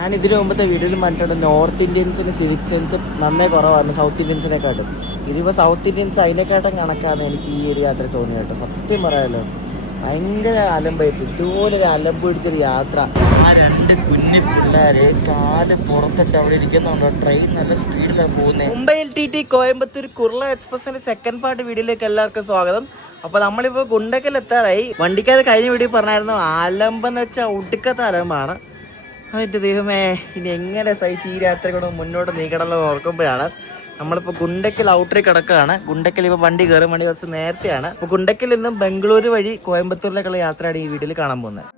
ഞാൻ ഇതിനു മുമ്പത്തെ വീഡിയോയിൽ പറഞ്ഞിട്ടുണ്ട് നോർത്ത് ഇന്ത്യൻസിന് സിവിക് സെൻസ് നന്നായി കുറവാണ് സൗത്ത് ഇന്ത്യൻസിനെക്കാട്ടും. ഇതിപ്പോൾ സൗത്ത് ഇന്ത്യൻസ് അതിനെക്കാട്ടും കണക്കാണ് എനിക്ക് ഈ ഒരു യാത്ര തോന്നി കേട്ടോ. സത്യം പറയാമല്ലോ, ഭയങ്കര അലമ്പായിട്ട് ഇതുപോലൊരു അലമ്പ് പിടിച്ചൊരു യാത്ര. ആ രണ്ട് കുഞ്ഞു പിള്ളേരെ കാല് പുറത്തിട്ട് അവിടെ ഇരിക്കുന്നുണ്ടോ. ട്രെയിൻ നല്ല സ്പീഡിലാണ് പോകുന്നത്. മുംബൈ LTT കോയമ്പത്തൂർ കുർള എക്സ്പ്രസിന്റെ സെക്കൻഡ് പാർട്ട് വീഡിയോയിലേക്ക് എല്ലാവർക്കും സ്വാഗതം. അപ്പോൾ നമ്മളിപ്പോൾ ഗുണ്ടക്കൽ എത്താറായി. വണ്ടിക്കകത്ത് കഴിഞ്ഞ വീഡിയോ പറഞ്ഞായിരുന്നു അലമ്പെന്ന് വെച്ചാൽ ഒടുക്കത്തെ അലമ്പാണ്. അതിൻ്റെ ദൈവമേ, ഇനി എങ്ങനെ സഹിച്ച് ഈ രാത്രി കൂടെ മുന്നോട്ട് നീക്കണമെന്ന് ഓർക്കുമ്പോഴാണ് നമ്മളിപ്പോൾ ഗുണ്ടക്കൽ ഔട്ടറിൽ കിടക്കുകയാണ്. ഗുണ്ടക്കൽ ഇപ്പോൾ വണ്ടി കയറും, വണ്ടി കുറച്ച് നേരത്തെയാണ്. അപ്പോൾ ഗുണ്ടക്കൽ നിന്നും ബംഗളൂരു വഴി കോയമ്പത്തൂരിലേക്കുള്ള യാത്രയാണ് ഈ വീഡിയോയിൽ കാണാൻ പോകുന്നത്.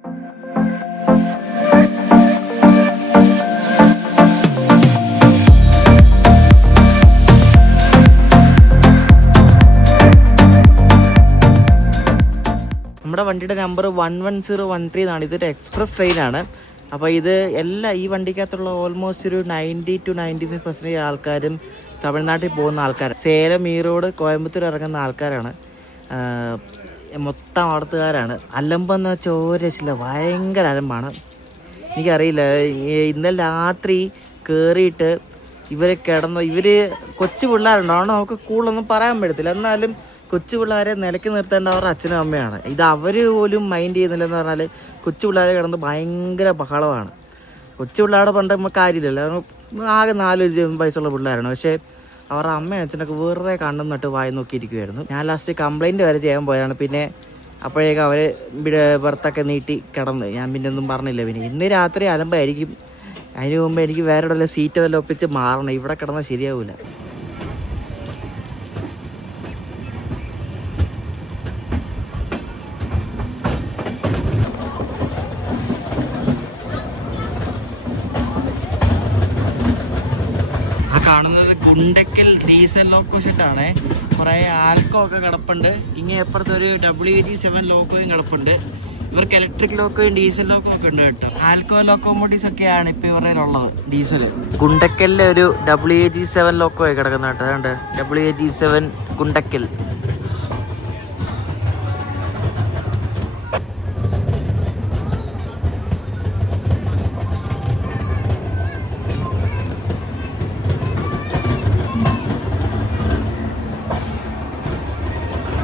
നമ്മുടെ വണ്ടിയുടെ നമ്പർ 11013 എന്നാണ്. ഇതൊരു എക്സ്പ്രസ് ട്രെയിനാണ്. അപ്പോൾ ഇത് ഈ വണ്ടിക്കകത്തുള്ള ഓൾമോസ്റ്റ് ഒരു 90 to 95% ആൾക്കാരും തമിഴ്നാട്ടിൽ പോകുന്ന ആൾക്കാർ. സേലം, ഈറോഡ്, കോയമ്പത്തൂർ ഇറങ്ങുന്ന ആൾക്കാരാണ്. മൊത്തം അവിടുത്തുകാരാണ്. അലമ്പെന്ന് വെച്ചാൽ ഒരു രക്ഷയില്ല, ഭയങ്കര അലമ്പാണ്. എനിക്കറിയില്ല, ഇന്നലെ രാത്രി കയറിയിട്ട് ഇവർ കൊച്ചു പിള്ളേരുണ്ട്. അതുകൊണ്ട് നമുക്ക് കൂടുതലൊന്നും പറയാൻ പറ്റത്തില്ല. എന്നാലും കൊച്ചു പിള്ളേരെ നിലയ്ക്ക് നിർത്തേണ്ട അവരുടെ അച്ഛനും അമ്മയാണ്. ഇത് അവർ പോലും മൈൻഡ് ചെയ്യുന്നില്ലെന്ന് പറഞ്ഞാൽ കൊച്ചു പിള്ളേരെ കിടന്ന് ഭയങ്കര ബഹളമാണ്. കൊച്ചു പിള്ളേരുടെ പണ്ട് നമുക്ക് കാര്യമില്ലല്ലോ, ആകെ 4 വയസ്സുള്ള പിള്ളേരാണ്. പക്ഷേ അവരുടെ അമ്മയും അച്ഛനൊക്കെ വെറുതെ കണ്ണും നട്ട് വായി നോക്കിയിരിക്കുമായിരുന്നു. ഞാൻ ലാസ്റ്റ് കംപ്ലൈൻറ്റ് വരെ ചെയ്യാൻ പോയതാണ്. പിന്നെ അപ്പോഴേക്കും അവർ ബർത്തൊക്കെ നീട്ടി കിടന്ന് ഞാൻ പിന്നെ ഒന്നും പറഞ്ഞില്ല. പിന്നെ ഇന്ന് രാത്രി അലമ്പായിരിക്കും. അതിന് മുമ്പ് എനിക്ക് വേറെ വല്ല സീറ്റ് വല്ല ഒപ്പിച്ച് മാറണം. ഇവിടെ കിടന്നാൽ ശരിയാവില്ല. കാണുന്നത് ഗുണ്ടക്കൽ ഡീസൽ ലോക്കോ ഷെഡാണ്. കുറേ ആൽക്കോ ഒക്കെ കിടപ്പുണ്ട്. ഇങ്ങനെ എപ്പുറത്ത് ഒരു WG7 ലോക്കോയും കിടപ്പുണ്ട്. ഇവർക്ക് ഇലക്ട്രിക് ലോക്കോയും ഡീസൽ ലോക്കോ ഒക്കെ ഉണ്ട് കേട്ടോ. ആൽക്കോ ലോക്കോമോട്ടീവ്സ് ഒക്കെയാണ് ഇപ്പോൾ ഇവരുടെ ഉള്ളത്. ഡീസൽ ഗുണ്ടക്കലിലെ ഒരു WG7 ലോക്കോ ആയി കിടക്കുന്ന കേട്ടോ. അതുകൊണ്ട് WG7 ഗുണ്ടക്കൽ.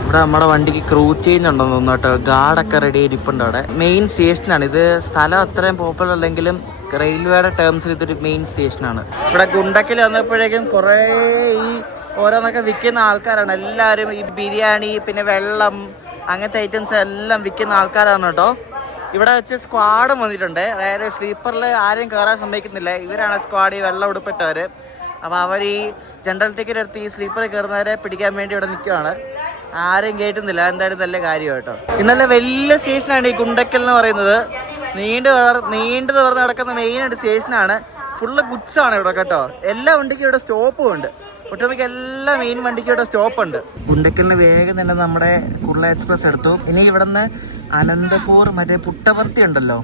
ഇവിടെ നമ്മുടെ വണ്ടിക്ക് ക്രൂ ചേഞ്ച് ഉണ്ടെന്ന് തോന്നുന്നു കേട്ടോ. ഗാർഡൊക്കെ റെഡി ഇരിപ്പുണ്ട് അവിടെ. മെയിൻ സ്റ്റേഷനാണ് ഇത്. സ്ഥലം അത്രയും പോപ്പുലർ അല്ലെങ്കിലും റെയിൽവേയുടെ ടേംസിൽ ഇതൊരു മെയിൻ സ്റ്റേഷനാണ്. ഇവിടെ ഗുണ്ടക്കൽ വന്നപ്പോഴേക്കും കുറേ ഈ ഓരോന്നൊക്കെ വിൽക്കുന്ന ആൾക്കാരാണ്. എല്ലാവരും ഈ ബിരിയാണി, പിന്നെ വെള്ളം, അങ്ങനത്തെ ഐറ്റംസ് എല്ലാം വിൽക്കുന്ന ആൾക്കാരാണ് കേട്ടോ. ഇവിടെ വെച്ച് സ്ക്വാഡും വന്നിട്ടുണ്ട്. അതായത് സ്ലീപ്പറിൽ ആരും കയറാൻ സമ്മതിക്കുന്നില്ല. ഇവരാണ് സ്ക്വാഡ്, ഈ വെള്ളം ഉടുപ്പിട്ടവർ. അപ്പോൾ അവർ ഈ ജനറൽ ടിക്കറ്റ് എടുത്ത് ഈ സ്ലീപ്പറിൽ കയറുന്നവരെ പിടിക്കാൻ വേണ്ടി ഇവിടെ നിൽക്കുകയാണ്. ആരും കയറ്റുന്നില്ല. എന്തായാലും നല്ല കാര്യം കേട്ടോ. ഇന്നലെ വലിയ സ്റ്റേഷനാണ് ഈ ഗുണ്ടക്കൽ എന്ന് പറയുന്നത്. നീണ്ടു തുറന്ന് കിടക്കുന്ന മെയിനായിട്ട് സ്റ്റേഷനാണ്. ഫുള്ള് ഗുഡ്സാണ് ഇവിടെ കേട്ടോ. എല്ലാ വണ്ടിക്കും ഇവിടെ സ്റ്റോപ്പും ഉണ്ട്. ഒട്ടുമിക്ക എല്ലാ മെയിൻ വണ്ടിക്കും ഇവിടെ സ്റ്റോപ്പുണ്ട്. ഗുണ്ടക്കലിന് വേഗം തന്നെ നമ്മുടെ കുർള എക്സ്പ്രസ് എടുത്തു. ഇനി ഇവിടെ നിന്ന് അനന്തപൂർ, മറ്റേ പുട്ടപർത്തി ഉണ്ടല്ലോ,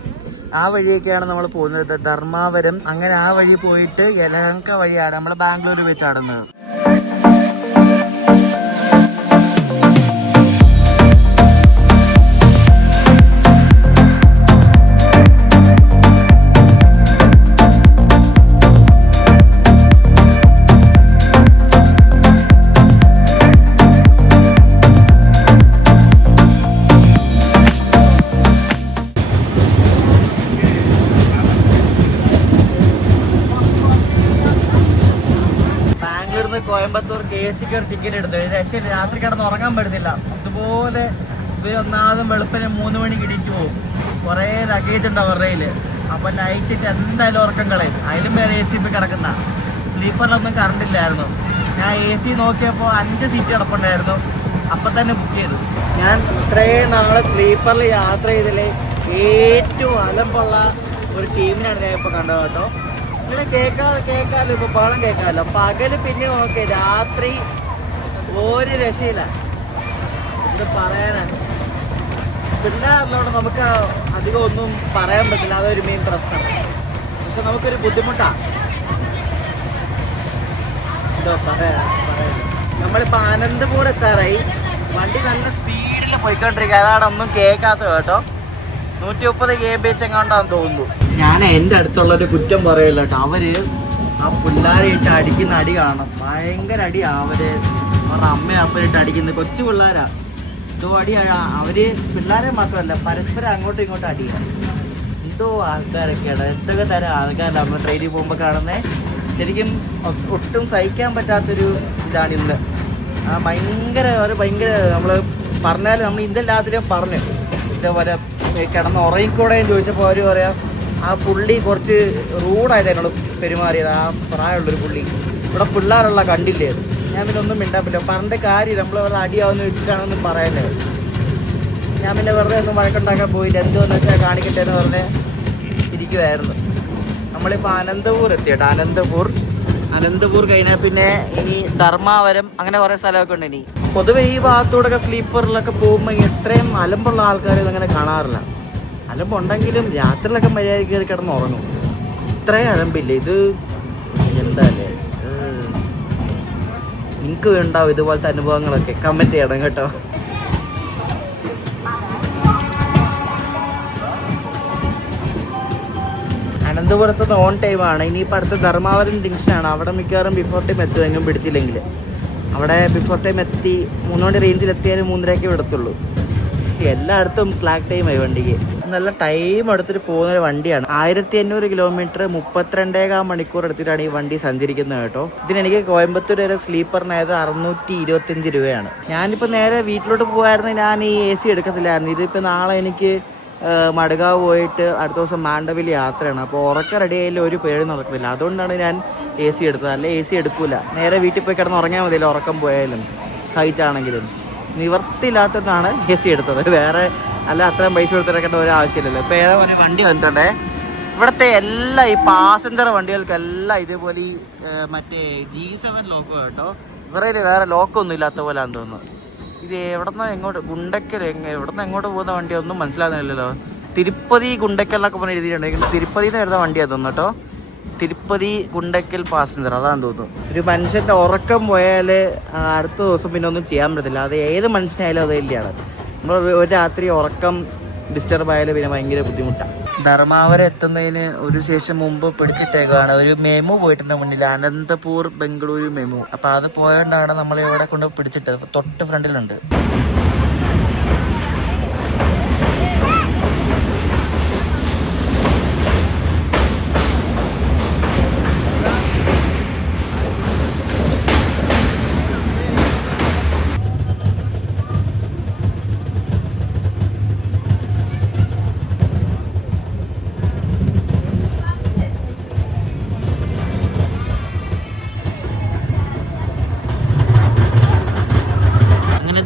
ആ വഴിയൊക്കെയാണ് നമ്മൾ പോകുന്നത്. ധർമാവരം, അങ്ങനെ ആ വഴി പോയിട്ട് യലഹങ്ക വഴിയാണ് നമ്മൾ ബാംഗ്ലൂർ വെച്ച് ആടുന്നത്. കോയമ്പത്തൂർ KSക്ക് ഒരു ടിക്കറ്റ് എടുത്തു. രക്ഷയിൽ രാത്രി കിടന്ന് ഉറങ്ങാൻ പറ്റുന്നില്ല. അതുപോലെ ഇവർ ഒന്നാമതും വെളുപ്പിന് 3 മണിക്ക് ഇടിച്ചു പോകും. കുറേ ലഗേജ് ഉണ്ട് അവരുടെ കയ്യിൽ. അപ്പം നൈറ്റിട്ട് എന്തായാലും ഉറക്കം കളയും. അതിലും വേറെ AC കിടക്കുന്ന സ്ലീപ്പറിലൊന്നും കറണ്ടില്ലായിരുന്നു. ഞാൻ AC നോക്കിയപ്പോൾ 5 സീറ്റ് കിടപ്പുണ്ടായിരുന്നു. അപ്പം തന്നെ ബുക്ക് ചെയ്തു. ഞാൻ ഇത്രയും നാളെ സ്ലീപ്പറിൽ യാത്ര ചെയ്തതിൽ ഏറ്റവും അലമ്പുള്ള ഒരു ടീമിനാണ് ഞാൻ ഇപ്പോൾ കണ്ടത് കേട്ടോ. ഇങ്ങനെ കേൾക്കാമല്ലോ, ഇപ്പോൾ ബഹളം കേൾക്കാമല്ലോ. പകല് പിന്നെ ഓക്കെ, രാത്രി ഒരു രക്ഷയില്ല. ഇത് പറയാനാണ് പിള്ളേരുള്ളതുകൊണ്ട് നമുക്ക് അധികം ഒന്നും പറയാൻ പറ്റില്ല. അതൊരു മെയിൻ പ്രശ്നം. പക്ഷെ നമുക്കൊരു ബുദ്ധിമുട്ടാണ്. എന്തോ പറയാ. നമ്മളിപ്പോൾ അനന്തപൂർ എത്താറായി. വണ്ടി നല്ല സ്പീഡിൽ പോയിക്കൊണ്ടിരിക്കുക. അതാണ് ഒന്നും കേൾക്കാത്തത് കേട്ടോ. 130 km/h എങ്ങാണ്ടാന്ന് തോന്നുന്നു. ഞാൻ എൻ്റെ അടുത്തുള്ളൊരു കുറ്റം പറയില്ല കേട്ടോ. അവര് ആ പിള്ളേരെ ഇട്ട് അടിക്കുന്ന അടി കാണണം. ഭയങ്കര അടിയാ. അവരുടെ അമ്മയും അപ്പനിട്ട് അടിക്കുന്നത് കൊച്ചു പിള്ളേരാ. എന്തോ അടിയാണ്. അവര് പിള്ളേരെ മാത്രമല്ല, പരസ്പരം അങ്ങോട്ടും ഇങ്ങോട്ടും അടിയാണ്. എന്തോ ആൾക്കാരൊക്കെയാണ്, എന്തൊക്കെ തരം ആൾക്കാരല്ല നമ്മൾ ട്രെയിനിൽ പോകുമ്പോൾ കാണുന്നത്. ശരിക്കും ഒട്ടും സഹിക്കാൻ പറ്റാത്തൊരു ഇതാണ് ഇന്ന്. ഭയങ്കര നമ്മൾ പറഞ്ഞാൽ നമ്മൾ ഇതെല്ലാത്തിനും പറഞ്ഞു ഇതേപോലെ കിടന്ന് ഉറങ്ങിക്കൂടെയും ചോദിച്ചപ്പോൾ അവർ പറയാം ആ പുള്ളി കുറച്ച് റൂഡായിട്ട് എന്നോട് പെരുമാറിയത്. ആ പ്രായമുള്ളൊരു പുള്ളി ഇവിടെ പിള്ളേരുള്ള കണ്ടില്ലേ. ഞാൻ പിന്നെ ഒന്നും മിണ്ടാൻ പറ്റില്ല. പറഞ്ഞിട്ട് കാര്യം നമ്മൾ വെറുതെ അടിയാവുന്ന വെച്ചിട്ടാണെന്നും പറയാനേ. ഞാൻ പിന്നെ വെറുതെ ഒന്നും വഴക്കുണ്ടാക്കാൻ പോയില്ല. എന്തോന്ന് വെച്ചാൽ കാണിക്കട്ടെ എന്ന് പറഞ്ഞ് ഇരിക്കുമായിരുന്നു. നമ്മളിപ്പോൾ അനന്തപൂർ എത്തിയിട്ടോ. അനന്തപൂർ കഴിഞ്ഞാൽ പിന്നെ ഇനി ധർമാവരം അങ്ങനെ കുറേ സ്ഥലമൊക്കെ ഉണ്ട്. ഇനി പൊതുവെ ഈ ഭാഗത്തൂടെയൊക്കെ സ്ലീപ്പറിലൊക്കെ പോകുമ്പോൾ ഇത്രയും അലമ്പുള്ള ആൾക്കാർ ഇതങ്ങനെ കാണാറില്ല. അലമ്പുണ്ടെങ്കിലും രാത്രിയിലൊക്കെ മര്യാദ കയറി കിടന്ന് ഉറങ്ങും. ഇത്രയും അലമ്പില്ല. ഇത് എന്താ അല്ലേ. നിങ്ങൾക്ക് ഉണ്ടാവും ഇതുപോലത്തെ അനുഭവങ്ങളൊക്കെ. കമൻറ്റ് ചെയ്യണം കേട്ടോ. അനന്തപുരത്തുനിന്ന് ഓൺ ടൈമാണ്. ഇനിയിപ്പോൾ അടുത്ത ധർമാവരം ജംഗ്ഷനാണ്. അവിടെ മിക്കവാറും ബിഫോർ ടൈം എത്തും, എങ്ങും പിടിച്ചില്ലെങ്കിൽ. അവിടെ ബിഫോർ ടൈം എത്തി 3 മണി റേഞ്ചിൽ എത്തിയാലും 3:30 വിടത്തുള്ളൂ. എല്ലായിടത്തും സ്ലാക്ക് ടൈമായി വണ്ടിക്ക്. നല്ല ടൈം എടുത്തിട്ട് പോകുന്നൊരു വണ്ടിയാണ്. 1500 കിലോമീറ്റർ 32 മണിക്കൂർ എടുത്തിട്ടാണ് ഈ വണ്ടി സഞ്ചരിക്കുന്നത് കേട്ടോ. ഇതിനെനിക്ക് കോയമ്പത്തൂർ വരെ സ്ലീപ്പറിനായത് 625 രൂപയാണ്. ഞാനിപ്പോൾ നേരെ വീട്ടിലോട്ട് പോകുമായിരുന്നു. ഞാൻ ഈ AC എടുക്കത്തില്ലായിരുന്നു. ഇതിപ്പോൾ നാളെ എനിക്ക് മടഗാവ് പോയിട്ട് അടുത്ത ദിവസം മാണ്ടവിൽ യാത്രയാണ്. അപ്പോൾ ഉറക്കം റെഡി ആയാലും ഒരു പേര് നടക്കുന്നില്ല. അതുകൊണ്ടാണ് ഞാൻ AC എടുത്തത്. അല്ലെ AC എടുക്കൂല. നേരെ വീട്ടിൽ പോയി കിടന്ന് ഉറങ്ങാൻ മതിയല്ലോ, ഉറക്കം പോയാലും സഹിച്ചാണെങ്കിലും. നിവർത്തിയില്ലാത്തതാണ് AC എടുത്തത്. വേറെ അല്ല അത്രയും പൈസ കൊടുത്തിറക്കേണ്ട ഒരു ആവശ്യമില്ലല്ലോ. ഇപ്പോൾ ഏതാ പറയുക വണ്ടി വന്നിട്ടുണ്ടേ. ഇവിടുത്തെ എല്ലാ ഈ പാസഞ്ചർ വണ്ടികൾക്കെല്ലാം ഇതേപോലെ ഈ മറ്റേ G7 ലോക്കോ കേട്ടോ. ഇവരയിൽ വേറെ ലോക്കൊന്നും ഇല്ലാത്ത പോലെയാണെന്ന് തോന്നുന്നു. ഇത് എവിടെന്നോ എങ്ങോട്ട് ഗുണ്ടക്കൽ എവിടെന്ന് എങ്ങോട്ട് പോകുന്ന വണ്ടി ഒന്നും മനസ്സിലാകുന്നില്ലല്ലോ. തിരുപ്പതി ഗുണ്ടക്കലിനൊക്കെ പറഞ്ഞ് എഴുതിയിട്ടുണ്ടെങ്കിൽ തിരുപ്പതിയിൽ നിന്ന് വരുന്ന വണ്ടിയാണ് തോന്നുന്നു കേട്ടോ. തിരുപ്പതി ഗുണ്ടക്കൽ പാസഞ്ചർ അതാണെന്ന് തോന്നുന്നു. ഒരു മനുഷ്യൻ്റെ ഉറക്കം പോയാൽ അടുത്ത ദിവസം പിന്നെ ഒന്നും ചെയ്യാൻ പറ്റത്തില്ല. അത് ഏത് മനുഷ്യനായാലും അത് തന്നെയാണ്. നമ്മൾ ഒരു രാത്രി ഉറക്കം ഡിസ്റ്റർബ് ആയാലും പിന്നെ ഭയങ്കര ബുദ്ധിമുട്ടാണ്. ധർമാവരം എത്തുന്നതിന് ഒരു ശേഷം മുമ്പ് പിടിച്ചിട്ടേക്കാണ്. ഒരു മെമു പോയിട്ടുണ്ട് മുന്നിൽ, അനന്തപൂർ ബംഗളൂരു മെമു. അപ്പോൾ അത് പോയോണ്ടാണ് നമ്മൾ ഇവിടെ കൊണ്ട് പിടിച്ചിട്ടത്. തൊട്ട് ഫ്രണ്ടിലുണ്ട്.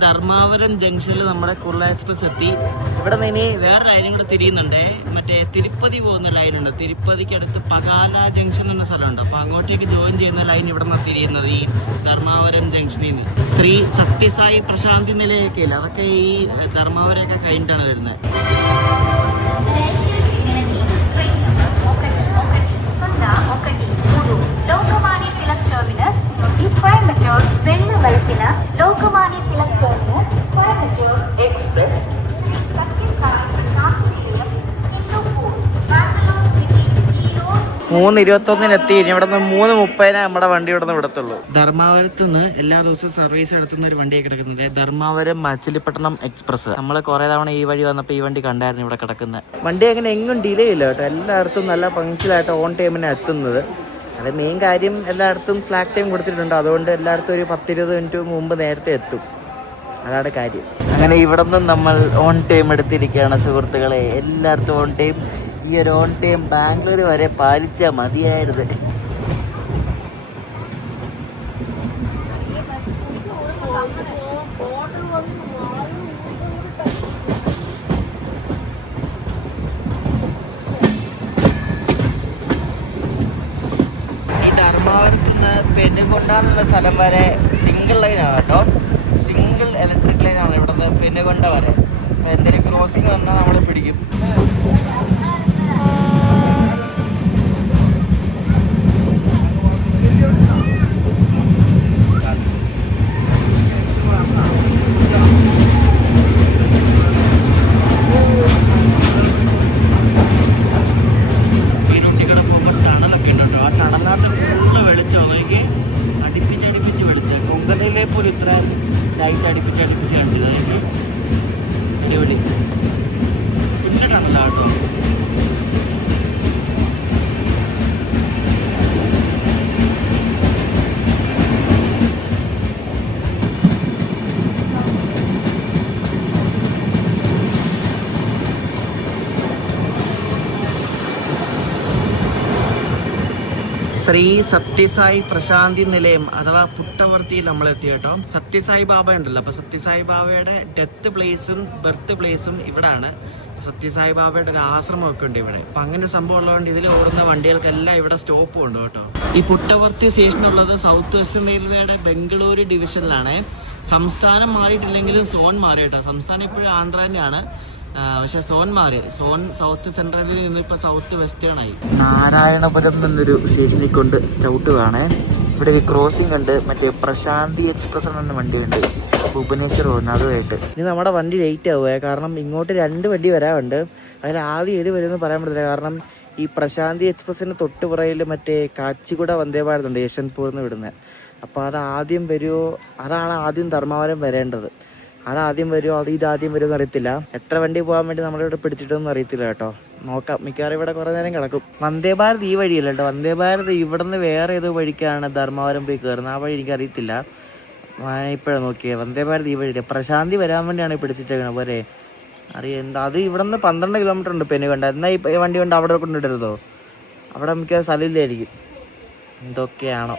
ധർമാവരം ജംഗ്ഷനിൽ നമ്മുടെ കുർള എക്സ്പ്രസ് എത്തി. ഇവിടെ നിന്ന് ഇനി വേറെ ലൈനും കൂടെ തിരിയുന്നുണ്ട്. മറ്റേ തിരുപ്പതി പോകുന്ന ലൈനുണ്ട്. തിരുപ്പതിക്ക് അടുത്ത് പകാല ജംഗ്ഷൻ എന്ന സ്ഥലമുണ്ട്. അപ്പോൾ അങ്ങോട്ടേക്ക് ജോയിൻ ചെയ്യുന്ന ലൈൻ ഇവിടെ നിന്നാണ് തിരിയുന്നത്. ഈ ധർമാവരം ജംഗ്ഷനിൽ നിന്ന് ശ്രീ സത്യസായി പ്രശാന്തി നിലയൊക്കെ ഇല്ല, അതൊക്കെ ഈ ധർമാവരമൊക്കെ കഴിഞ്ഞിട്ടാണ് വരുന്നത്. ലോകമാന്യ തിലക് ടെർമിനസ് കോയമ്പത്തൂർ എക്സ്പ്രസ് 3:21 എത്തി. ഇനി ഇവിടെ നിന്ന് 3:30 നമ്മുടെ വണ്ടി ഇവിടെ നിന്ന് വിടത്തുള്ളൂ. ധർമാവരത്ത് നിന്ന് എല്ലാ ദിവസവും സർവീസ് നടത്തുന്ന ഒരു വണ്ടിയെ കിടക്കുന്നത് ധർമാവരം മച്ചിലിപ്പട്ടണം എക്സ്പ്രസ്. നമ്മൾ കുറെ തവണ ഈ വഴി വന്നപ്പോൾ ഈ വണ്ടി കണ്ടായിരുന്നു ഇവിടെ കിടക്കുന്നത്. വണ്ടി അങ്ങനെ എങ്ങും ഡിലേ ഇല്ല കേട്ടോ. എല്ലായിടത്തും നല്ല പങ്ക്ച്വലായിട്ട് ഓൺ ടൈമിനാണ് എത്തുന്നത്. അത് മെയിൻ കാര്യം. എല്ലായിടത്തും സ്ലാക്ക് ടൈം കൊടുത്തിട്ടുണ്ട്. അതുകൊണ്ട് എല്ലായിടത്തും ഒരു 10-20 മിനിറ്റ് മുമ്പ് നേരത്തെ എത്തും. അതാണ് കാര്യം. അങ്ങനെ ഇവിടെ നിന്നും നമ്മൾ ഓൺ ടൈം എടുത്തിരിക്കുകയാണ് സുഹൃത്തുക്കളെ. എല്ലായിടത്തും ഓൺ ടൈം. ഈ ഒരു ഓൺ ടൈം ബാംഗ്ലൂർ വരെ പാലിച്ചാൽ മതിയായിരുന്നു. ധർമാവരത്ത് നിന്ന് പെന്നുകൊണ്ടാനുള്ള സ്ഥലം വരെ സിംഗിൾ ലൈനാണ് കേട്ടോ. സിംഗിൾ ഇലക്ട്രിക് ലൈനാണ് ഇവിടെ നിന്ന് പെന്നുകൊണ്ട വരെ. അപ്പോൾ എന്തെങ്കിലും ക്രോസിങ് വന്നാൽ നമ്മൾ പിടിക്കും. എത്ര ലൈറ്റ് അടുപ്പിച്ച് കണ്ടത് അതൊക്കെ അടിപൊളി ഇന്നിട്ടാണല്ലോ കേട്ടോ. ശ്രീ സത്യസായി പ്രശാന്തി നിലയം അഥവാ പുട്ടവർത്തിയിൽ നമ്മൾ എത്തി കേട്ടോ. സത്യസായി ബാബ ഉണ്ടല്ലോ, അപ്പോൾ സത്യസായി ബാബയുടെ ഡെത്ത് പ്ലേസും ബർത്ത് പ്ലേസും ഇവിടാണ്. സത്യസായി ബാബയുടെ ഒരു ആശ്രമമൊക്കെ ഉണ്ട് ഇവിടെ. അപ്പം അങ്ങനെ ഒരു സംഭവം ഉള്ളതുകൊണ്ട് ഇതിൽ ഓടുന്ന വണ്ടികൾക്കെല്ലാം ഇവിടെ സ്റ്റോപ്പും ഉണ്ട് കേട്ടോ. ഈ പുട്ടവർത്തി സ്റ്റേഷൻ ഉള്ളത് സൗത്ത് വെസ്റ്റേൺ റെയിൽവേയുടെ ബംഗളൂരു ഡിവിഷനിലാണ്. സംസ്ഥാനം മാറിയിട്ടില്ലെങ്കിലും സോൺ മാറി കേട്ടോ. സംസ്ഥാനം ഇപ്പോഴും ആന്ധ്ര തന്നെയാണ്, പക്ഷെ സോൺ മാറി. സോൺ സൗത്ത് സെൻട്രലിൽ നിന്ന് ഇപ്പൊ സൗത്ത് വെസ്റ്റേൺ ആയി. നാരായണപുരം എന്നൊരു സ്റ്റേഷനിൽ കൊണ്ട് ചവിട്ടുകയാണ്. ഇവിടെ ഒരു ക്രോസിംഗ് ഉണ്ട്, മറ്റേ പ്രശാന്തി എക്സ്പ്രസ് എന്ന വണ്ടിയുണ്ട് ഭുവനേശ്വർ പോകുന്നത്, അതുമായിട്ട്. ഇനി നമ്മുടെ വണ്ടി ലേറ്റ് ആവുക, കാരണം ഇങ്ങോട്ട് 2 വണ്ടി വരാറുണ്ട്. അതിൽ ആദ്യം ഏത് വരുമെന്ന് പറയാൻ പറ്റില്ല, കാരണം ഈ പ്രശാന്തി എക്സ്പ്രസിന് തൊട്ട് പുറയിൽ മറ്റേ കാച്ചിഗുഡ വന്ദേ ഭാരത് ഉണ്ട് യശ്വന്ത്പൂരിൽ നിന്ന് വിടുന്നത്. അപ്പോൾ അത് ആദ്യം വരുമോ, അതാണ് ആദ്യം ധർമ്മവരം വരേണ്ടത്. അതാദ്യം വരുമോ അത് ഇതാദ്യം വരുമെന്ന് അറിയത്തില്ല. എത്ര വണ്ടി പോകാൻ വേണ്ടി നമ്മളിവിടെ പിടിച്ചിട്ടൊന്നും അറിയത്തില്ല കേട്ടോ. നോക്കാം, മിക്കവാറും ഇവിടെ കുറേ നേരം കിടക്കും. വന്ദേ ഭാരത് ഈ വഴിയല്ല കേട്ടോ. വന്ദേ ഭാരത് ഇവിടെ നിന്ന് വേറെ ഏതോ വഴിക്കാണ് ധർമ്മവരം പോയി കയറുന്നത്. ആ വഴി എനിക്ക് അറിയത്തില്ല. ഇപ്പോഴാണ് നോക്കിയത്. വന്ദേ ഭാരത് ഈ വഴി പ്രശാന്തി വരാൻ വേണ്ടിയാണ് പിടിച്ചിട്ടേക്കുന്നത്. പോരെ അറിയാം എന്താ അത്. ഇവിടെ നിന്ന് 12 കിലോമീറ്റർ ഉണ്ട് പെനുകണ്ട. എന്നാൽ ഈ വണ്ടി കൊണ്ട് അവിടെ കൊണ്ടിടരുതോ, അവിടെ മിക്ക സ്ഥലമില്ലായിരിക്കും. എന്തൊക്കെയാണോ.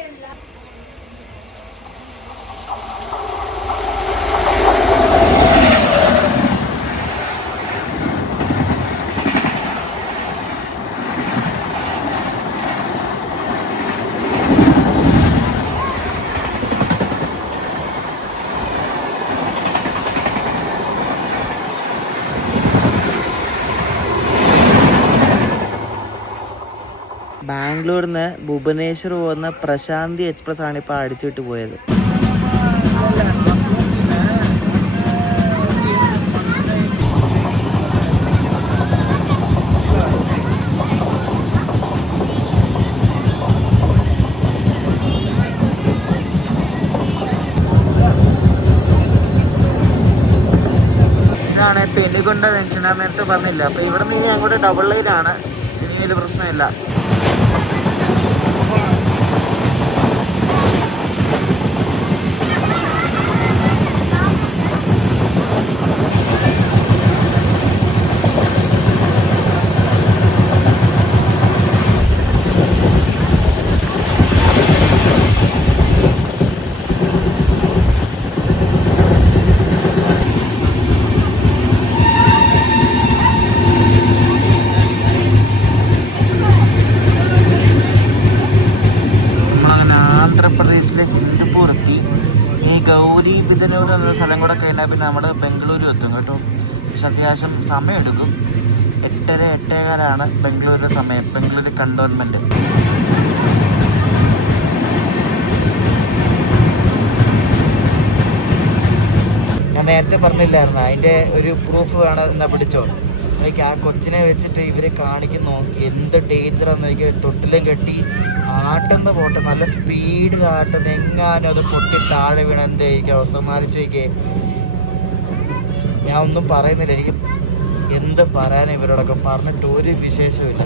ബാംഗ്ലൂരിൽ നിന്ന് ഭുവനേശ്വർ പോകുന്ന പ്രശാന്തി എക്സ്പ്രസ് ആണ് ഇപ്പോൾ അടിച്ചിട്ട് പോയത്. ഇതാണ് പെനുകൊണ്ട ജംഗ്ഷൻ, ഞാൻ നേരത്തെ പറഞ്ഞില്ല. അപ്പോൾ ഇവിടെ നിന്ന് ഇനി അങ്ങോട്ട് ഡബിൾ ലൈനാണ്, ഇനി വലിയ പ്രശ്നമില്ല. ആന്ധ്രാപ്രദേശിലെ ഹിന്ദുപൂർ എത്തി. ഈ ഗൗരി ബിദനൂർ എന്ന സ്ഥലം കൂടെ കഴിഞ്ഞാൽ പിന്നെ നമ്മൾ ബംഗളൂരു എത്തും കേട്ടോ. പക്ഷെ അത്യാവശ്യം സമയമെടുക്കും. 8:15 ബംഗളൂരിൻ്റെ സമയം, ബംഗളൂരു കണ്ടോൺമെൻറ്റ്. ഞാൻ നേരത്തെ പറഞ്ഞില്ലായിരുന്നു അതിൻ്റെ ഒരു പ്രൂഫ് വേണം, എന്നാ പിടിച്ചോ. എനിക്ക് ആ കൊച്ചിനെ വെച്ചിട്ട് ഇവർ കാണിക്കുന്നു എന്ത് ഡേഞ്ചറാന്ന് നോക്കി. തൊട്ടിലും കെട്ടി ആട്ടെന്ന് പോട്ടെ, നല്ല സ്പീഡിൽ ആട്ടുന്ന, എങ്ങാനും അത് പൊട്ടി താഴെ വീണ എന്തായിരിക്കും അവസ്ഥ ആലോചിച്ച് നോക്കിയേ. ഞാൻ ഒന്നും പറയുന്നില്ല, എനിക്ക് എന്ത് പറയാനും ഇവരോടൊക്കെ പറഞ്ഞിട്ട് ഒരു വിശേഷമില്ല.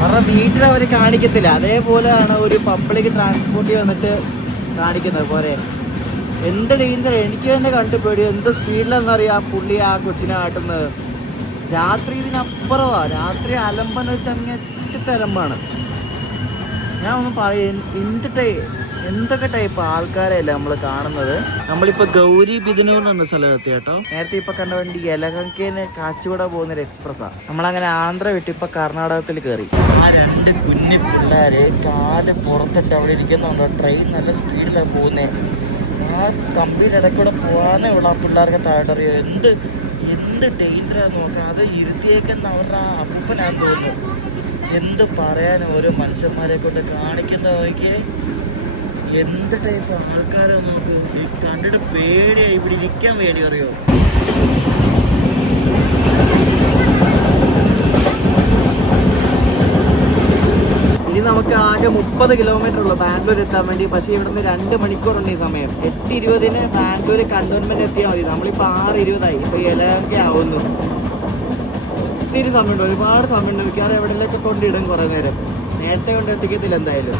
കാരണം വീട്ടിൽ അവർ കാണിക്കത്തില്ല, അതേപോലെയാണ് ഒരു പബ്ലിക് ട്രാൻസ്പോർട്ടിൽ വന്നിട്ട് കാണിക്കുന്നത്. പോരെ എന്ത് ഡേഞ്ചർ, എനിക്ക് തന്നെ കണ്ടുപോയി എന്ത് സ്പീഡിലെന്നറിയാം പുള്ളി ആ കൊച്ചിനെ ആട്ടുന്നത്. രാത്രി ഇതിനപ്പുറമാണ്, രാത്രി അലമ്പെന്ന് വെച്ചാൽ അങ്ങനത്തെ അലമ്പാണ്. ഞാൻ ഒന്നും പറയും എന്തൊക്കെ ടൈപ്പ് ആൾക്കാരെയല്ല നമ്മൾ കാണുന്നത്. നമ്മളിപ്പോൾ ഗൗരി ബിദനൂർ എന്ന സ്ഥലത്തെത്തി കേട്ടോ. നേരത്തെ ഇപ്പൊ കണ്ട വണ്ടി യലഹങ്കേന് കാച്ചിഗുഡ പോകുന്നൊരു എക്സ്പ്രസ്സാണ്. നമ്മളങ്ങനെ ആന്ധ്ര വിട്ട് ഇപ്പൊ കർണാടകത്തിൽ കയറി. ആ 2 കുഞ്ഞു പിള്ളേര് കാട് പുറത്തിട്ട് അവിടെ ഇരിക്കുന്നുണ്ടോ. ട്രെയിൻ നല്ല സ്പീഡിലാണ് പോകുന്നത്. ആ കമ്പിയുടെ ഇടയ്ക്കൂടെ പോകാനേ ഉള്ളൂ. ആ പിള്ളേർക്ക് താഴെറിയോ എന്ത് ഡേഞ്ചറാന്ന് നോക്കാം. അത് ഇരുത്തിയേക്കുന്ന അവരുടെ ആ അപ്പൂപ്പനാന്ന് തോന്നുന്നു. എന്ത് പറയാനും ഓരോ മനുഷ്യന്മാരെ കൊണ്ട് കാണിക്കുന്ന നോക്കിയേ. എന്ത് ടൈപ്പ് ആൾക്കാരോ നോക്ക്. കണ്ടിട്ട് പേടിയായി, ഇവിടെ ഇരിക്കാൻ പേടി അറിയോ. നമുക്ക് ആകെ 30 കിലോമീറ്റർ ഉള്ളൂ ബാംഗ്ലൂർ എത്താൻ വേണ്ടി. പക്ഷേ ഇവിടുന്ന് 2 മണിക്കൂറുണ്ട് ഈ സമയം. 8:20 ബാംഗ്ലൂർ കണ്ടോൺമെന്റ് എത്തിയാൽ മതി. നമ്മളിപ്പോൾ 6:20 ഇപ്പോൾ യലഹങ്ക ആവുന്നു. ഒത്തിരി സമയമുണ്ട്, ഒരുപാട് സമയമുണ്ട്. മിക്കവാറും എവിടെയൊക്കെ കൊണ്ടിടും കുറേ നേരം. നേരത്തെ കൊണ്ട് എത്തിക്കത്തില്ല എന്തായാലും.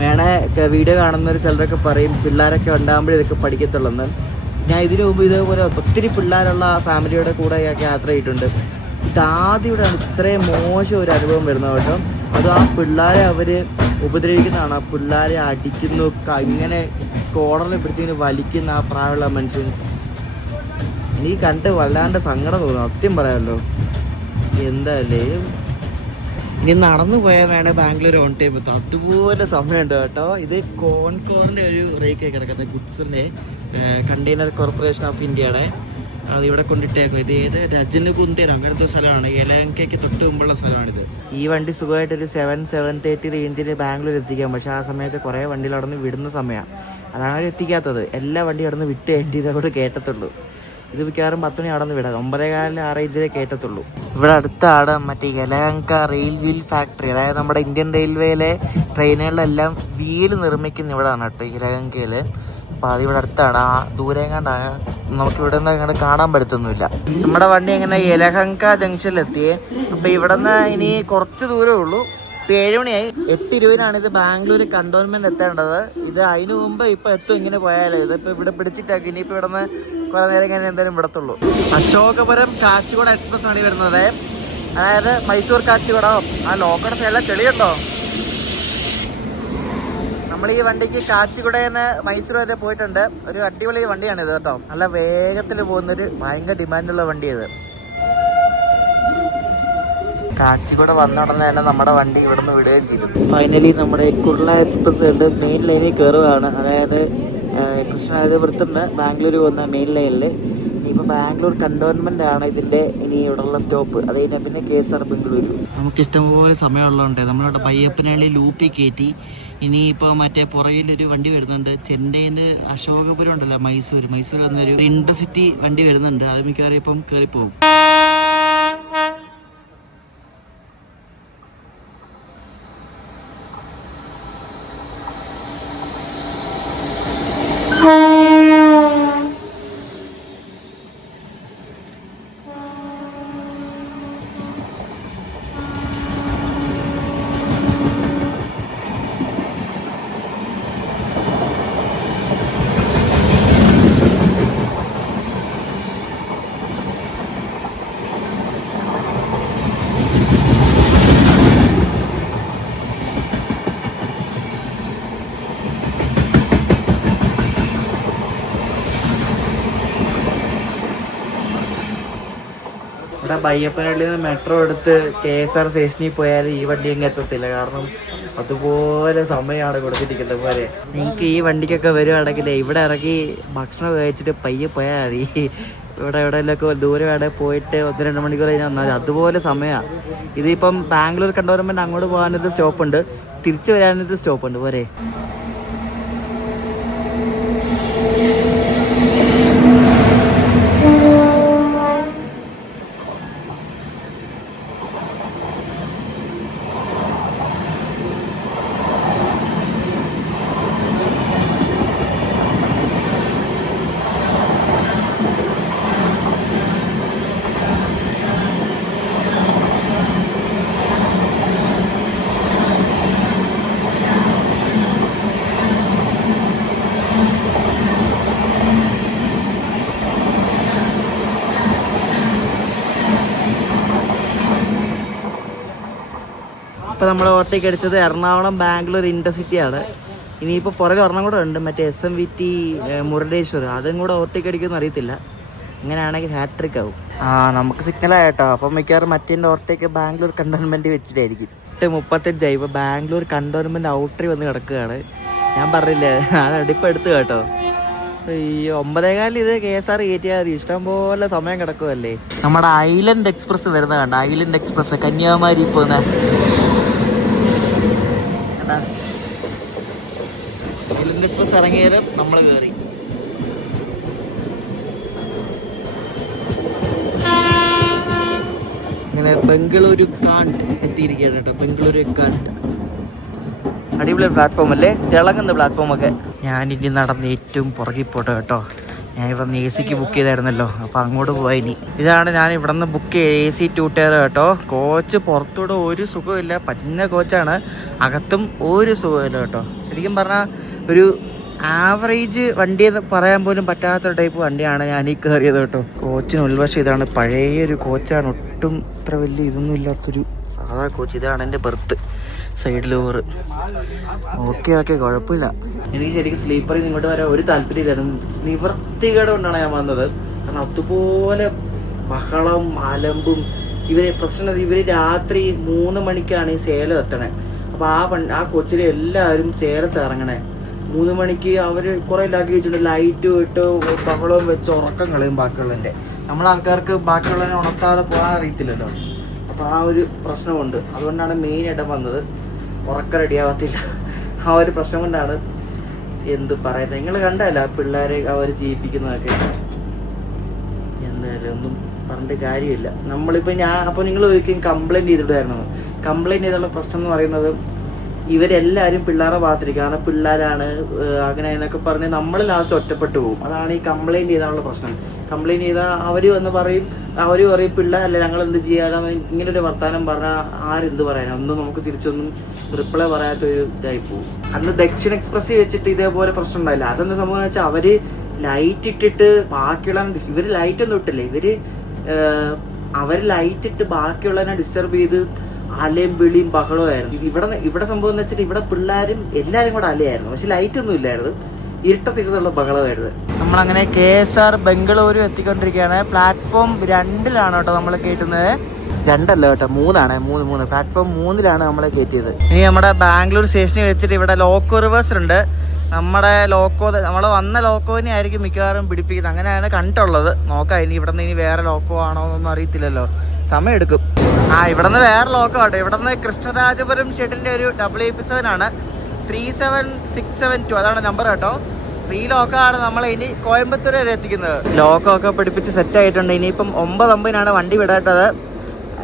വേണേ വീഡിയോ കാണുന്നവർ ചിലരൊക്കെ പറയും പിള്ളേരൊക്കെ ഉണ്ടാകുമ്പോഴേ ഇതൊക്കെ പഠിക്കത്തുള്ളൂ. ഞാൻ ഇതിനു മുമ്പ് ഇതേപോലെ ഒത്തിരി പിള്ളേരുള്ള ഫാമിലിയുടെ കൂടെ യാത്ര ചെയ്തിട്ടുണ്ട്. ഇതാദ്യമായിട്ടാണ് ഇത്രയും മോശം ഒരു അനുഭവം വരുന്നത് കേട്ടോ. അത് ആ പിള്ളേരെ അവർ ഉപദ്രവിക്കുന്നതാണ്. ആ പിള്ളേരെ അടിക്കുന്നു, ഇങ്ങനെ കോളറിൽ പിടിച്ചിങ്ങനെ വലിക്കുന്ന ആ പ്രായമുള്ള മനുഷ്യൻ. എനിക്ക് കണ്ട് വല്ലാണ്ട് സങ്കടം തോന്നുന്നു, സത്യം പറയാമല്ലോ. എന്തായാലേ ഇനി നടന്നു പോയാൽ വേണേൽ ബാംഗ്ലൂർ ഓൺ ടൈം എത്തും. അതുപോലെ സമയമുണ്ട് കേട്ടോ. ഇത് കോൺകോറിൻ്റെ ഒരു റേക്കായി കിടക്കുന്നത്, ഗുഡ്സിൻ്റെ കണ്ടെയ്നർ കോർപ്പറേഷൻ ഓഫ് ഇന്ത്യയുടെ. അതിവിടെ കൊണ്ടിട്ടേക്കും. ഇത് ഏത് രജനുകുന്തിർ അങ്ങനത്തെ സ്ഥലമാണ്. യലഹങ്കയ്ക്ക് തൊട്ട് മുമ്പുള്ള സ്ഥലമാണിത്. ഈ വണ്ടി സുഖമായിട്ടൊരു 7:30 റേഞ്ചിൽ ബാംഗ്ലൂർ എത്തിക്കാം. പക്ഷേ ആ സമയത്ത് കുറേ വണ്ടികൾ അവിടെ നിന്ന് വിടുന്ന സമയമാണ്. അതാണ് അവർ എത്തിക്കാത്തത്. എല്ലാ വണ്ടിയും അവിടെ നിന്ന് വിട്ട് കഴിഞ്ഞിട്ട് ഇതവിടെ കയറ്റത്തുള്ളൂ. ഇത് മിക്കവാറും 10 മണി അവിടെ നിന്ന് വിടാം. 9:15 ആ റേഞ്ചിലേ കയറ്റത്തുള്ളൂ. ഇവിടെ അടുത്താണ് മറ്റേ യലഹങ്ക റെയിൽ വീൽ ഫാക്ടറി. അതായത് നമ്മുടെ ഇന്ത്യൻ റെയിൽവേയിലെ ട്രെയിനുകളിലെല്ലാം വീല് നിർമ്മിക്കുന്ന ഇവിടെയാണ് കേട്ടോ, യലഹങ്കയിൽ. അപ്പോൾ അതിവിടെ അടുത്താണ്. ആ ദൂരെ എങ്ങാണ്ട് നമുക്ക് ഇവിടെ നിന്ന് അങ്ങനെ കാണാൻ പറ്റത്തൊന്നുമില്ല. നമ്മുടെ വണ്ടി എങ്ങനെ യലഹങ്ക ജംഗ്ഷനിലെത്തിയേ. അപ്പോൾ ഇവിടെ നിന്ന് ഇനി കുറച്ച് ദൂരമേ ഉള്ളൂ. ഇപ്പോൾ 7 മണിയായി. 8:20 ഇത് ബാംഗ്ലൂർ കണ്ടോൺമെന്റ് എത്തേണ്ടത്. ഇത് അതിന് മുമ്പ് ഇപ്പോൾ എത്തും. ഇങ്ങനെ പോയാലേ ഇതിപ്പോൾ ഇവിടെ പിടിച്ചിട്ടാക്കി. ഇനിയിപ്പോൾ ഇവിടെ നിന്ന് കുറേ നേരം ഇങ്ങനെ എന്തായാലും വിടത്തുള്ളൂ. അശോകപുരം കാച്ചിഗുഡ എക്സ്പ്രസ് ആണ് വരുന്നത്. അതായത് മൈസൂർ കാച്ചിഗുഡ. ആ ലോക്കയുടെ എല്ലാം തെളിയുണ്ടോ? നമ്മൾ ഈ വണ്ടിക്ക് കാച്ചിഗുഡയിൽ നിന്ന് മൈസൂർ വരെ പോയിട്ടുണ്ട്. ഒരു അടിപൊളി വണ്ടിയാണിത് കേട്ടോ. നല്ല വേഗത്തിൽ പോകുന്നൊരു ഭയങ്കര ഡിമാൻഡുള്ള വണ്ടിയത്. കാച്ചിഗുഡ വന്ന ഉടനെ തന്നെ നമ്മുടെ വണ്ടി ഇവിടെ നിന്ന് വിടുകയും ചെയ്തു. ഫൈനലി നമ്മുടെ കുർള എക്സ്പ്രസ് ഉണ്ട് മെയിൻ ലൈനിൽ കയറുകയാണ്. അതായത് കൃഷ്ണരാജപുരത്തുനിന്ന് ബാംഗ്ലൂർ പോകുന്ന മെയിൻ ലൈനിൽ. ഇനിയിപ്പോൾ ബാംഗ്ലൂർ കണ്ടോൺമെൻ്റ് ആണ് ഇതിൻ്റെ ഇനി ഇവിടെയുള്ള സ്റ്റോപ്പ്. അത് കഴിഞ്ഞാൽ പിന്നെ KSR ബംഗളൂരു. നമുക്ക് ഇഷ്ടംപോലെ സമയമുള്ളതുകൊണ്ട് നമ്മളിവിടെ പയ്യപ്പനഹള്ളി ലൂപ്പിൽ കയറ്റി. ഇനിയിപ്പോൾ മറ്റേ പുറകിലൊരു വണ്ടി വരുന്നുണ്ട്. ചെന്നൈയിൽ നിന്ന് അശോകപുരം ഉണ്ടല്ലോ, മൈസൂർ എന്നൊരു ഇൻ്റർസിറ്റി വണ്ടി വരുന്നുണ്ട്. അത് മിക്കവാറും ഇപ്പം കയറിപ്പോകും. ഇവിടെ ബയ്യപ്പനഹള്ളിയിൽ നിന്ന് മെട്രോ എടുത്ത് KSR സ്റ്റേഷനിൽ പോയാൽ ഈ വണ്ടി എങ്ങ് എത്തത്തില്ല. കാരണം അതുപോലെ സമയമാണ് കൊടുത്തിരിക്കുന്നത് പോലെ. നിങ്ങൾക്ക് ഈ വണ്ടിക്കൊക്കെ വരുവാണെങ്കിൽ ഇവിടെ ഇറങ്ങി ഭക്ഷണം കഴിച്ചിട്ട് പയ്യെ പോയാൽ മതി. ഇവിടെ എവിടെയെങ്കിലൊക്കെ ദൂരെ അവിടെ പോയിട്ട് 1-2 മണിക്കൂർ കഴിഞ്ഞാൽ വന്നാൽ അതുപോലെ സമയമാണ്. ഇതിപ്പം ബാംഗ്ലൂർ കണ്ടോൺമെൻറ് അങ്ങോട്ട് പോകാനൊരു സ്റ്റോപ്പുണ്ട്, തിരിച്ചു വരാനൊരു സ്റ്റോപ്പുണ്ട് പോരെ. ഇപ്പോൾ നമ്മൾ ഓവർടേക്ക് അടിച്ചത് എറണാകുളം ബാംഗ്ലൂർ ഇൻ്റർസിറ്റിയാണ്. ഇനിയിപ്പോൾ പുറകെ ഒരെണ്ണം കൂടെ ഉണ്ട്, മറ്റേ SMVT മുരുടേശ്വർ. അതും കൂടെ ഓവർടേക്ക് അടിക്കുമെന്ന് അറിയത്തില്ല. ഇങ്ങനെയാണെങ്കിൽ ഹാട്രിക് ആവും. നമുക്ക് സിഗ്നലായിട്ടോ. അപ്പം മിക്കവാറും മറ്റേ ഓവർടേക്ക് ബാംഗ്ലൂർ കണ്ടോൺമെൻറ്റ് വെച്ചിട്ടായിരിക്കും. 8:35 ഇപ്പോൾ ബാംഗ്ലൂർ കണ്ടോൺമെൻറ്റ് ഔട്ടറി വന്ന് കിടക്കുകയാണ്. ഞാൻ പറഞ്ഞില്ലേ, അത് ഇപ്പോൾ എടുത്തു കേട്ടോ. ഈ 9:15 ഇത് KSR കയറ്റിയാൽ മതി. ഇഷ്ടംപോലെ സമയം കിടക്കുമല്ലേ. നമ്മുടെ ഐലൻഡ് എക്സ്പ്രസ് വരുന്ന കണ്ട, ഐലൻഡ് എക്സ്പ്രസ് കന്യാകുമാരി പോകുന്ന ഐലൻഡ് എക്സ്പ്രസ് ഇറങ്ങിയാലും നമ്മൾ കയറി. ബംഗളൂരു കാണ്ട് എത്തിയിരിക്കുകയാണ് കേട്ടോ. ബംഗളൂരു കാണ്ട് അടിപൊളി പ്ലാറ്റ്ഫോം അല്ലേ, തിളങ്ങുന്ന പ്ലാറ്റ്ഫോം ഒക്കെ. ഞാനിനി നടന്ന് ഏറ്റവും പുറകിൽ പോട്ടെ കേട്ടോ. ഞാൻ ഇവിടെ നിന്ന് AC ബുക്ക് ചെയ്തായിരുന്നല്ലോ, അപ്പോൾ അങ്ങോട്ട് പോയി. ഇനി ഇതാണ് ഞാൻ ഇവിടെ നിന്ന് ബുക്ക് ചെയ്ത് AC 2 ടയർ കേട്ടോ. കോച്ച് പുറത്തൂടെ ഒരു സുഖമില്ല, പറ്റുന്ന കോച്ചാണ്. അകത്തും ഒരു സുഖമില്ല കേട്ടോ. ശരിക്കും പറഞ്ഞാൽ ഒരു ആവറേജ് വണ്ടി എന്ന് പറയാൻ പോലും പറ്റാത്ത ടൈപ്പ് വണ്ടിയാണ് ഞാൻ ഈ കയറിയത് കേട്ടോ. കോച്ചിന് ഉൾവശം ഇതാണ്, പഴയൊരു കോച്ചാണ്, ഒട്ടും ഇത്ര വലിയ ഇതൊന്നും ഇല്ലാത്തൊരു സാധാ കോച്ച്. ഇതാണ് എൻ്റെ ബെർത്ത്, സൈഡിൽ ഓറ്. ഓക്കെ കുഴപ്പമില്ല. എനിക്ക് ശരിക്കും സ്ലീപ്പറിൽ നിന്ന് ഇങ്ങോട്ട് വരാൻ ഒരു താല്പര്യമില്ലായിരുന്നു. നിവർത്തികേട് കൊണ്ടാണ് ഞാൻ വന്നത്. കാരണം അതുപോലെ ബഹളം അലമ്പും. പ്രശ്നം ഇവർ രാത്രി 3 മണിക്കാണ് ഈ സേലം എത്തണേ. അപ്പോൾ ആ കൊച്ചിലെ എല്ലാവരും സേലത്ത് ഇറങ്ങണേ 3 മണിക്ക്. അവർ കുറേ ലാക്കി വെച്ചിട്ടുണ്ട്, ലൈറ്റ് ഇട്ട് ബഹളവും വെച്ച് ഉറക്കം കളയും ബാക്കിയുള്ളതിൻ്റെ. നമ്മളെ ആൾക്കാർക്ക് ബാക്കിയുള്ളതിനെ ഉണർത്താതെ പോകാൻ അറിയത്തില്ലല്ലോ. അപ്പോൾ ആ ഒരു പ്രശ്നമുണ്ട്. അതുകൊണ്ടാണ് മെയിനായിട്ട് വന്നത്. ഉറക്കം റെഡിയാവത്തില്ല, ആ ഒരു പ്രശ്നം കൊണ്ടാണ്. എന്ത് പറയുന്നത്, നിങ്ങൾ കണ്ടല്ല പിള്ളേരെ അവർ ജീവിപ്പിക്കുന്നതൊക്കെ. എന്തായാലും ഒന്നും പറഞ്ഞിട്ട് കാര്യമില്ല. നമ്മളിപ്പോൾ അപ്പോൾ നിങ്ങൾ ചോദിക്കും കംപ്ലയിൻറ്റ് ചെയ്തിട്ടായിരുന്നു. കംപ്ലയിൻറ്റ് ചെയ്തുള്ള പ്രശ്നം എന്ന് പറയുന്നത് ഇവരെല്ലാവരും പിള്ളേരെ ഭാഗത്തിരിക്കും. കാരണം പിള്ളേരാണ് അങ്ങനെ എന്നൊക്കെ പറഞ്ഞ് നമ്മൾ ലാസ്റ്റ് ഒറ്റപ്പെട്ടു പോകും. അതാണ് ഈ കംപ്ലയിൻറ്റ് ചെയ്താലുള്ള പ്രശ്നം. കംപ്ലയിൻറ്റ് ചെയ്താൽ അവർ വന്ന് പറയും പിള്ളേരല്ല ഞങ്ങൾ എന്ത് ചെയ്യാനാണ് ഇങ്ങനൊരു വർത്താനം പറഞ്ഞാൽ ആരെന്ത് പറയാനാണ്. ഒന്നും നമുക്ക് തിരിച്ചൊന്നും റിപ്ലൈ പറയാത്തൊരു ഇതായി പോകും. അന്ന് ദക്ഷിൺ എക്സ്പ്രസ് വെച്ചിട്ട് ഇതേപോലെ പ്രശ്നം ഉണ്ടായില്ല. അതെന്താ സംഭവം വെച്ചാൽ അവര് ലൈറ്റ് ഇട്ടിട്ട് ബാക്കിയുള്ള ഇവര് ലൈറ്റ് ഒന്നും ഇട്ടില്ല. അവര് ലൈറ്റ് ഇട്ട് ബാക്കിയുള്ളതിനെ ഡിസ്റ്റർബ് ചെയ്ത് അലയും വിളിയും ബഹളമായിരുന്നു. ഇവിടെ സംഭവം എന്ന് വെച്ചാൽ ഇവിടെ പിള്ളേരും എല്ലാവരും കൂടെ അലയായിരുന്നു. പക്ഷെ ലൈറ്റ് ഒന്നും ഇല്ലായിരുന്നു, ഇരുട്ടത്തിരുന്നുള്ള ബഹളമായിരുന്നു. നമ്മളങ്ങനെ KSR ബംഗളൂരു എത്തിക്കൊണ്ടിരിക്കുകയാണ്. പ്ലാറ്റ്ഫോം 2-ലാണ് കേട്ടോ നമ്മൾ കയറ്റുന്നത്. 2 കേട്ടോ, 3 3 പ്ലാറ്റ്ഫോം 3-ലാണ് നമ്മളെ കയറ്റിയത്. ഇനി നമ്മുടെ ബാംഗ്ലൂർ സ്റ്റേഷനിൽ വെച്ചിട്ട് ഇവിടെ ലോക്കോ റിവേഴ്സ് ഉണ്ട്. നമ്മൾ വന്ന ലോക്കോനെ ആയിരിക്കും മിക്കവാറും പിടിപ്പിക്കുന്നത്, അങ്ങനെയാണ് കണ്ടിട്ടുള്ളത്. നോക്കാം ഇനി ഇവിടെ നിന്ന് വേറെ ലോക്കോ ആണോ എന്നൊന്നും അറിയത്തില്ലല്ലോ, സമയം എടുക്കും. ഇവിടെ നിന്ന് വേറെ ലോക്കോ ആട്ടോ. ഇവിടെ നിന്ന് കൃഷ്ണരാജപുരം ഷെഡിൻ്റെ ഒരു WP7 ആണ്, 37672 അതാണ് നമ്പർ കേട്ടോ. ഈ ലോക്കമാണ് നമ്മളെ ഇനി കോയമ്പത്തൂർ വരെ എത്തിക്കുന്നത്. ലോക്കോ ഒക്കെ പിടിപ്പിച്ച് സെറ്റ് ആയിട്ടുണ്ട്. ഇനിയിപ്പം 9:50 വണ്ടി വിടേണ്ടത്.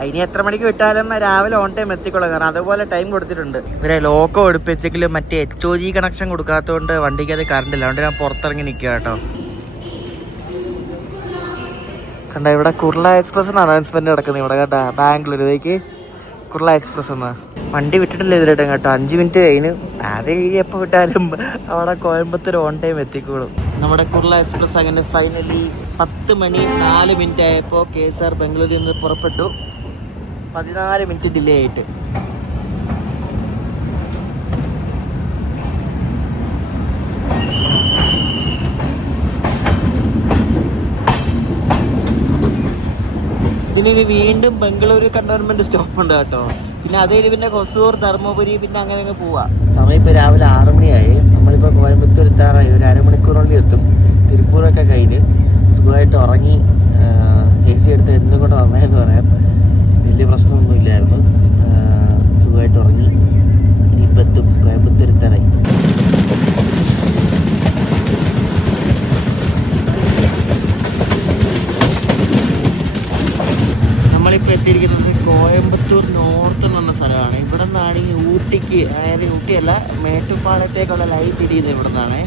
ഇനി എത്ര മണിക്ക് വിട്ടാലും രാവിലെ ഓൺ ടൈം എത്തിക്കൊള്ളാം, കാരണം അതുപോലെ ടൈം കൊടുത്തിട്ടുണ്ട്. ഇവരെ ലോക്കോ എടുപ്പിച്ചെങ്കിലും മറ്റേ HOG കണക്ഷൻ കൊടുക്കാത്തതുകൊണ്ട് വണ്ടിക്ക് അത് കറണ്ട് ഇല്ല. അതുകൊണ്ട് ഞാൻ പുറത്തിറങ്ങി നിൽക്കുക കേട്ടോ. കണ്ട ഇവിടെ കുർള എക്സ്പ്രസ് അനൗൺസ്മെന്റ് നടക്കുന്നത് ഇവിടെ കേട്ടോ. ബാംഗ്ലൂരിലേക്ക് കുർള എക്സ്പ്രസ് എന്ന് വണ്ടി വിട്ടിട്ടില്ല ഇതിലിട്ടും കേട്ടോ. 5 മിനിറ്റ് കഴിഞ്ഞു. അത് എപ്പോൾ വിട്ടാലും അവിടെ കോയമ്പത്തൂർ ഓൺ ടൈം എത്തിക്കോളും. നമ്മുടെ കുർള എക്സ്പ്രസ് അങ്ങനെ ഫൈനലി 10 മണി 4 മിനിറ്റ് ആയപ്പോൾ KSR ബംഗളൂരിൽ നിന്ന് പുറപ്പെട്ടു. 14 മിനിറ്റ് ഡിലേ ആയിട്ട്. ഇതിന് വീണ്ടും ബംഗളൂരു കണ്ടോൺമെന്റ് സ്റ്റോപ്പ് ഉണ്ട് കേട്ടോ. പിന്നെ അതേ പിന്നെ ഹൊസൂർ, ധർമ്മപുരി, പിന്നെ അങ്ങനെ അങ്ങ് പോവാം. സമയം ഇപ്പോൾ രാവിലെ 6 മണിയായി. നമ്മളിപ്പോൾ കോയമ്പത്തൂർ എത്താറായി. ഒരു അരമണിക്കൂറുള്ളിൽ എത്തും. തിരുപ്പൂരൊക്കെ കഴിഞ്ഞ് സുഖമായിട്ട് ഉറങ്ങി AC എടുത്ത് എന്തുകൊണ്ട് വന്നതെന്ന് പറയാം. വലിയ പ്രശ്നമൊന്നും ഇല്ലായിരുന്നു, സുഖമായിട്ട് ഉറങ്ങി. ഇനിയിപ്പോൾ എത്തും, കോയമ്പത്തൂർ എത്താറായി. നമ്മളിപ്പോൾ എത്തിയിരിക്കുന്നത് കോയമ്പത്തൂർ നോർത്ത് എന്ന് പറഞ്ഞ സ്ഥലമാണ്. ഇവിടെ നിന്നാണെങ്കിൽ ഊട്ടിക്ക്, അതായത് ഊട്ടിയല്ല മേട്ടുപ്പാളയത്തേക്കുള്ള ലൈൻ തിരിയുന്നത് ഇവിടെ നിന്നാണ്.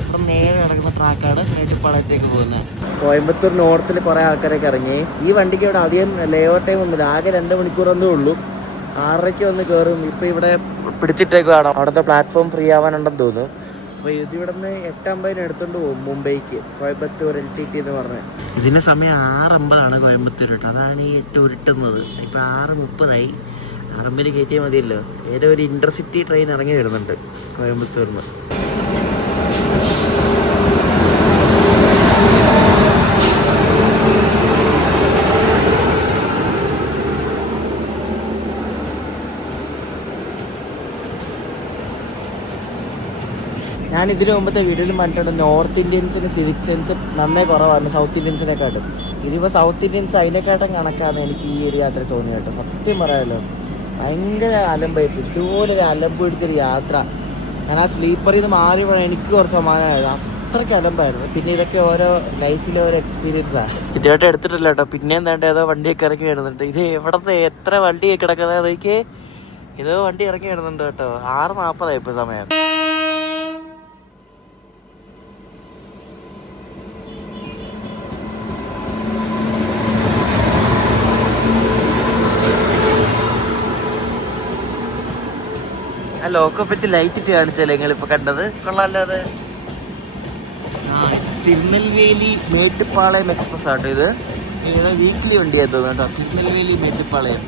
ഇവിടെ നേരെ കിടക്കുന്ന ട്രാക്കാണ് മേട്ടുപ്പാളയത്തേക്ക് പോകുന്നത്. കോയമ്പത്തൂർ നോർത്തിൽ കുറേ ആൾക്കാരൊക്കെ ഇറങ്ങി. ഈ വണ്ടിക്ക് ഇവിടെ അധികം ലേഔട്ട് ടൈം ഒന്നുമില്ല, ആകെ 2 മണിക്കൂറൊന്നേ ഉള്ളൂ. 6:30 വന്ന് കയറും. ഇപ്പോൾ ഇവിടെ പിടിച്ചിട്ടേക്കാണ്. അവിടുത്തെ പ്ലാറ്റ്ഫോം ഫ്രീ ആവാനുണ്ടെന്ന് തോന്നുന്നു. അപ്പോൾ ഇതിവിടെ നിന്ന് 8:50 എടുത്തുകൊണ്ട് പോകും മുംബൈക്ക്, കോയമ്പത്തൂർ LTT എന്ന് പറഞ്ഞത്. ഇതിൻ്റെ സമയം 6:50 കോയമ്പത്തൂർ കേട്ടോ. അതാണ് ഈ 8 ഉരുട്ടുന്നത്. ഇപ്പോൾ 6:30 6:50 കയറ്റിയാൽ മതിയല്ലോ. ഏതോ ഒരു ഇൻ്റർസിറ്റി ട്രെയിൻ ഇറങ്ങി വരുന്നുണ്ട് കോയമ്പത്തൂരിൽ നിന്ന്. ഞാൻ ഇതിന് മുമ്പത്തെ വീഡിയോയിൽ പറഞ്ഞിട്ടുണ്ട് നോർത്ത് ഇന്ത്യൻസിന് സിവിക് സെൻസ് നന്നേ കുറവാണ് സൗത്ത് ഇന്ത്യൻസിനെക്കാട്ടും. ഇതിപ്പോൾ സൗത്ത് ഇന്ത്യൻസ് അതിനെക്കാട്ടും കണക്കാണ് എനിക്ക് ഈ ഒരു യാത്ര തോന്നി കേട്ടോ. സത്യം പറയാമല്ലോ, ഭയങ്കര അലമ്പായിട്ട്. ഇതുപോലൊരു അലമ്പ് പിടിച്ചൊരു യാത്ര. ഞാൻ ആ സ്ലീപ്പറിൽ നിന്ന് മാറി പോകണം, എനിക്ക് കുറച്ച് സമാധാനമായത്. അത്രയ്ക്ക് അലമ്പായിരുന്നു. പിന്നെ ഇതൊക്കെ ഓരോ ലൈഫിലെ ഓരോ എക്സ്പീരിയൻസാണ്. ഇതുമായിട്ട് എടുത്തിട്ടില്ല കേട്ടോ. പിന്നെയും വേണ്ട ഏതോ വണ്ടിയൊക്കെ ഇറങ്ങി വരുന്നുണ്ട്. ഇത് എവിടത്തെ എത്ര വണ്ടി കിടക്കുന്നത് അതൊക്കെ ഏതോ വണ്ടി ഇറങ്ങി വരുന്നുണ്ട് കേട്ടോ. 6:40 ഇപ്പോൾ സമയം. ആ ലോക്കോ പറ്റി ലൈറ്റ് ഇട്ട് കാണിച്ചല്ലേ നിങ്ങളിപ്പോൾ കണ്ടത്? കൊള്ളാമല്ലാതെ. തിരുനെൽവേലി മേട്ടുപ്പാളയം എക്സ്പ്രസ് ആട്ടോ ഇത്. ഇവിടെ വീക്കിലി വണ്ടിയായി തോന്നുന്നു കേട്ടോ. തിരുനെൽവേലി മേട്ടുപ്പാളയം.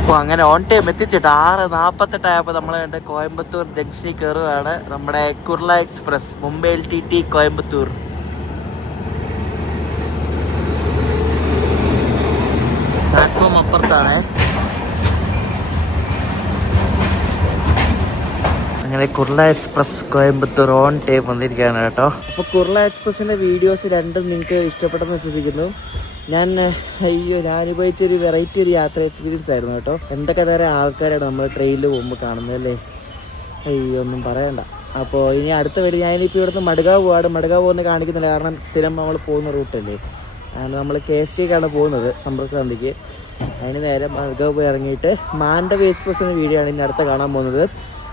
അപ്പോൾ അങ്ങനെ ഓൺ ടൈം എത്തിച്ചിട്ട് 6:48 ആയപ്പോൾ നമ്മൾ കണ്ട കോയമ്പത്തൂർ ജംഗ്ഷനിൽ കയറുകയാണ്. നമ്മുടെ Kurla express Mumbai LTT Coimbatore. Platform അപ്പുറത്താണ്. അങ്ങനെ Kurla express Coimbatore on time വന്നിരിക്കുകയാണ് കേട്ടോ. അപ്പോൾ കുർള എക്സ്പ്രസിൻ്റെ വീഡിയോസ് രണ്ടും നിങ്ങൾക്ക് ഇഷ്ടപ്പെട്ടെന്ന് വിശ്വസിക്കുന്നു. ഞാൻ അനുഭവിച്ചൊരു വെറൈറ്റി ഒരു യാത്ര എക്സ്പീരിയൻസ് ആയിരുന്നു കേട്ടോ. എന്തൊക്കെ തരം ആൾക്കാരാണ് നമ്മൾ ട്രെയിനിൽ പോകുമ്പോൾ കാണുന്നത് അല്ലേ. ഒന്നും പറയണ്ട. അപ്പോൾ ഇനി അടുത്ത വരി ഞാനിപ്പോൾ ഇവിടുന്ന് മഡ്ഗാവ് പോവാണ്. മഡ്ഗാവ് പോകുന്നത് കാണിക്കുന്നില്ല, കാരണം സ്ഥിരം നമ്മൾ പോകുന്ന റൂട്ടല്ലേ. നമ്മൾ KSK പോകുന്നത് സമ്പർക്ക് ക്രാന്തിക്ക്. അതിന് നേരെ മഡ്ഗാവ് പോയി ഇറങ്ങിയിട്ട് മാൻഡവി എക്സ്പ്രസ് എന്ന വീഡിയോ ആണ് ഇനി അടുത്ത കാണാൻ പോകുന്നത്.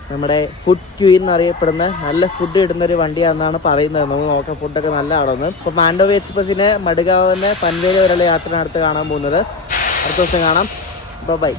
നമ്മുടെ ഫുഡ് ക്വീൻ എന്നറിയപ്പെടുന്ന നല്ല ഫുഡ് കിട്ടുന്ന ഒരു വണ്ടിയാണെന്നാണ് പറയുന്നത്. നമുക്ക് നോക്കാം ഫുഡൊക്കെ നല്ലതാണെന്ന്. അപ്പോൾ മാൻഡവി എക്സ്പ്രസ്സിന് മഡ്ഗാവിന് പൻവേൽ വരെയുള്ള യാത്രയാണ് അടുത്ത് കാണാൻ പോകുന്നത്. അടുത്ത ദിവസം കാണാം. ബൈ.